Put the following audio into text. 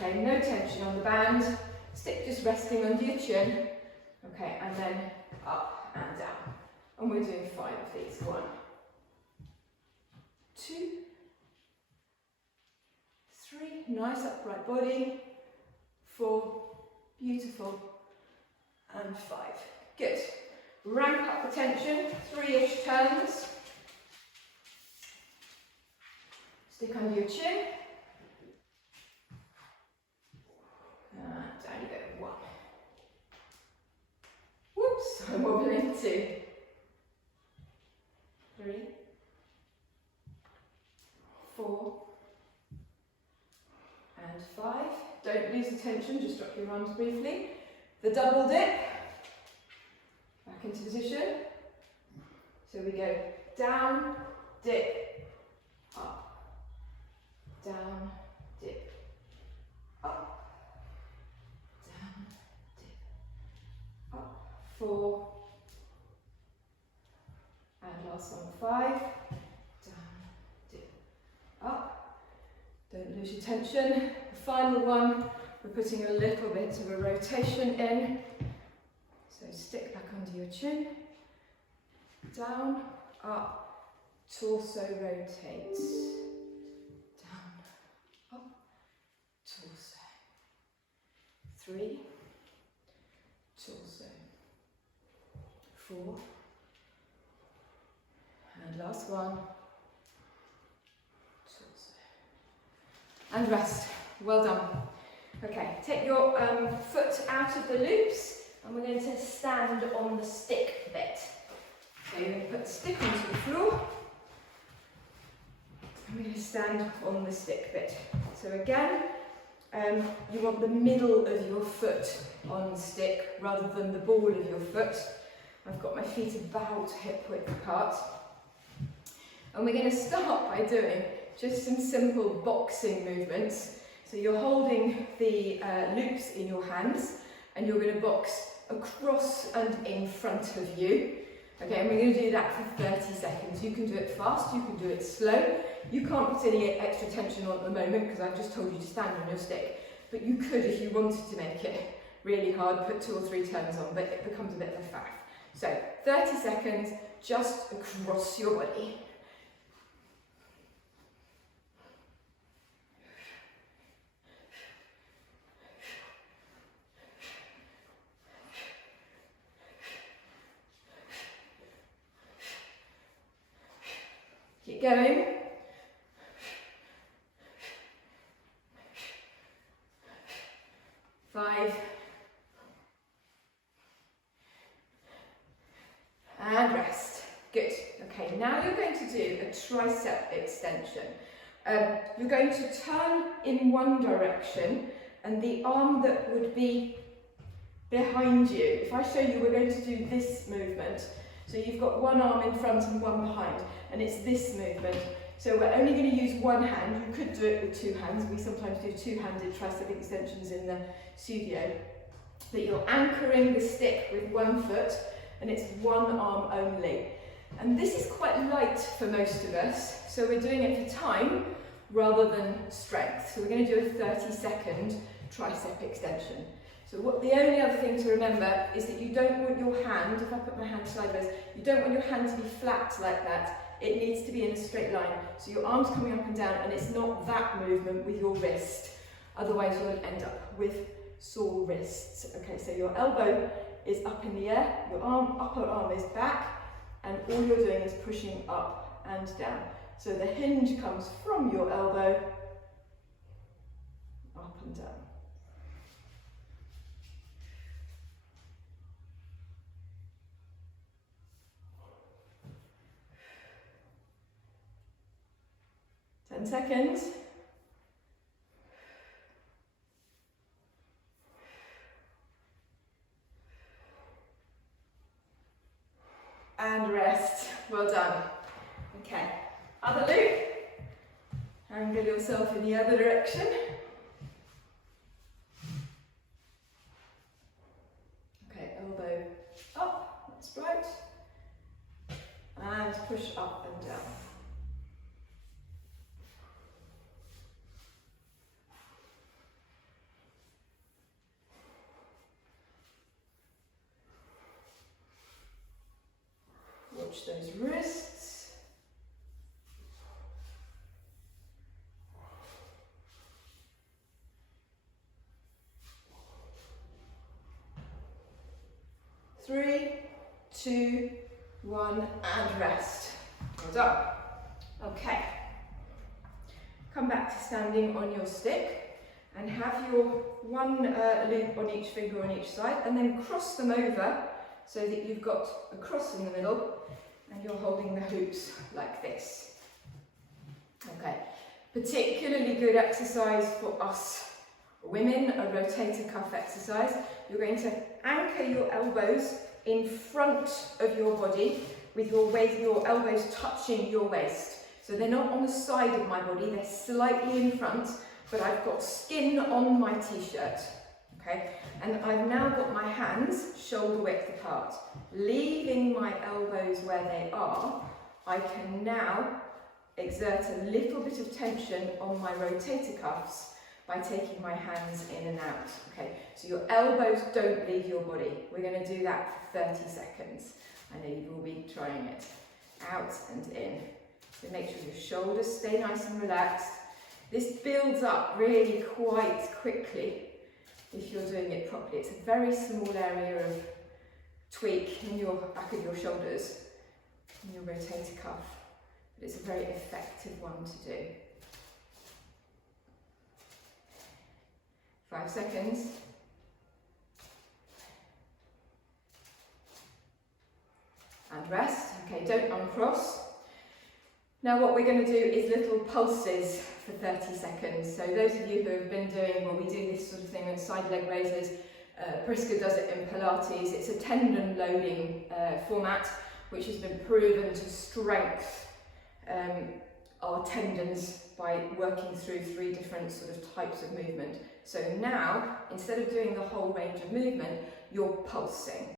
Okay, no tension on the band. Stick just resting under your chin. Okay, and then up and down. And we're doing 5 of these. 1, 2, 3, nice upright body. 4, beautiful. And 5. Good. Ramp up the tension, 3-ish turns. Stick under your chin. And down you go. 1. Whoops, I'm wobbling. 2, 3, 4, and 5. Don't lose the tension, just drop your arms briefly. The double dip. Back into position. So we go down, dip, up, down, dip, up, down, dip, up. 4, and last one, 5, down, dip, up. Don't lose your tension. The final one, we're putting a little bit of a rotation in. So stick back under your chin, down, up, torso rotates, down, up, torso, 3, torso, 4, and last one, torso, and rest. Well done. Okay, take your foot out of the loops. And we're going to stand on the stick bit. So you're going to put the stick onto the floor. And we're going to stand on the stick bit. So again, you want the middle of your foot on the stick rather than the ball of your foot. I've got my feet about hip width apart. And we're going to start by doing just some simple boxing movements. So you're holding the loops in your hands and you're going to box across and in front of you. Okay, and we're going to do that for 30 seconds. You can do it fast, you can do it slow. You can't put any extra tension on at the moment because I've just told you to stand on your stick. But you could, if you wanted to make it really hard, put 2 or 3 turns on, but it becomes a bit of a faff. So 30 seconds, just across your body. Keep going. 5. And rest. Good. Okay, now you're going to do a tricep extension. You're going to turn in one direction and the arm that would be behind you. If I show you, we're going to do this movement. So you've got one arm in front and one behind, and it's this movement. So we're only going to use one hand. You could do it with 2 hands. We sometimes do 2-handed tricep extensions in the studio. But you're anchoring the stick with one foot, and it's one arm only. And this is quite light for most of us, so we're doing it for time rather than strength. So we're going to do a 30-second tricep extension. So the only other thing to remember is that you don't want your hand, if I put my hand sideways, you don't want your hand to be flat like that. It needs to be in a straight line. So your arm's coming up and down, and it's not that movement with your wrist. Otherwise you'll end up with sore wrists. Okay, so your elbow is up in the air, your upper arm is back, and all you're doing is pushing up and down. So the hinge comes from your elbow, up and down. Seconds. And rest. Well done. Okay, other loop. Angle yourself in the other direction. Okay, elbow up, that's right. And push up and down. Watch those wrists. Three, two, one, and rest. Well done. Okay. Come back to standing on your stick and have your one loop on each finger on each side, and then cross them over so that you've got a cross in the middle and you're holding the hoops like this. Okay, particularly good exercise for us women, a rotator cuff exercise. You're going to anchor your elbows in front of your body with your elbows touching your waist. So they're not on the side of my body, they're slightly in front, but I've got skin on my t-shirt, okay? And I've now got my hands shoulder width apart. Leaving my elbows where they are, I can now exert a little bit of tension on my rotator cuffs by taking my hands in and out, okay? So your elbows don't leave your body. We're gonna do that for 30 seconds. I know you will be trying it. Out and in. So make sure your shoulders stay nice and relaxed. This builds up really quite quickly if you're doing it properly. It's a very small area of tweak in your back of your shoulders, in your rotator cuff, but it's a very effective one to do. 5 seconds. And rest. Okay, don't uncross. Now what we're going to do is little pulses for 30 seconds. So those of you who have been doing, well, we do this sort of thing with side leg raises. Priska does it in Pilates. It's a tendon loading format, which has been proven to strengthen our tendons by working through 3 different sort of types of movement. So now, instead of doing the whole range of movement, you're pulsing.